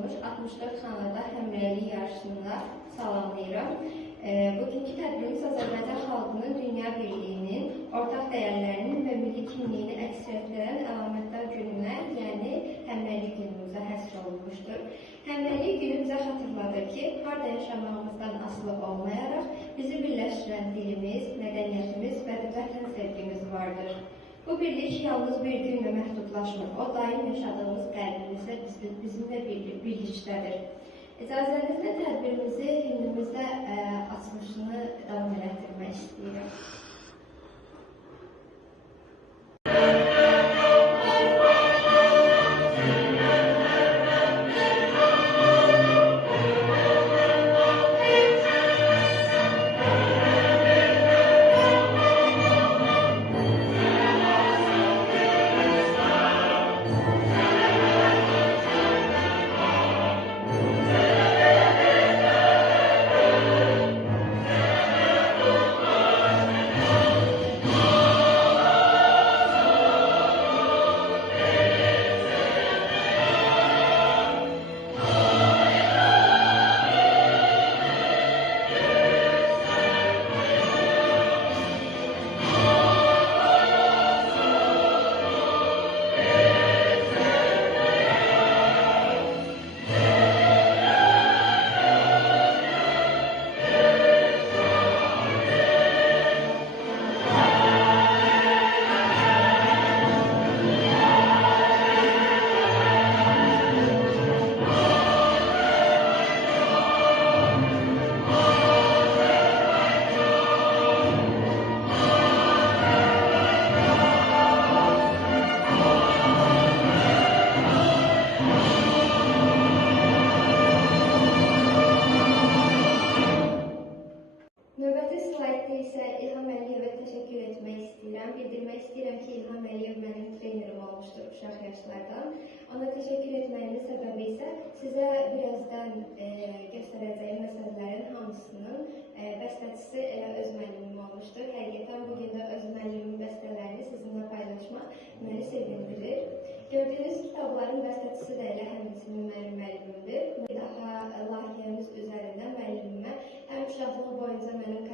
olmuş 64 xanada həmrəylik yarışında salamlayıram. Bugünkü tədbirimiz Azərbaycan xalqının dünya birliyinin, ortaq dəyərlərinin və milli kimliyini əks etdirən əlamətdar gününə, yəni həmrəylik günümüzə həsr olunmuşdur. Həmrəylik günü bizə xatırladır ki, harda yaşamağımızdan asılı olmayaraq bizi birləşdirən dilimiz, mədəniyyətimiz və vətən sevgimiz vardır. Bu birlik yalnız bir günlə məhdudlaşmır, o daim yaşadığımız qəlbimizdə bizimlə birlikdədir. İcazənizlə tədbirimizi himnimizdə açılışını davam etdirmək istəyirəm. Növbəti slaydda isə İlham Əliyevə təşəkkür etmək istəyirəm. Bildirmək istəyirəm ki, İlham Əliyev mənim trenerim olmuşdur uşaq yaşlardan. Ona təşəkkür etməyimin səbəbi isə sizə birazdan göstərəcəyim məsələlərin hamısının bəstəçisi elə öz müəllimim olmuşdur. Həqiqətən bugün də öz müəllimimin bəstələrini sizinlə paylaşmaq məni sevindirir. Gördüyünüz kitabların bəstəçisi də elə həmçinin mənim müəllimimdir. Daha layihəmiz üzərində müəllimimə həm uşaqlığı boyunca mənim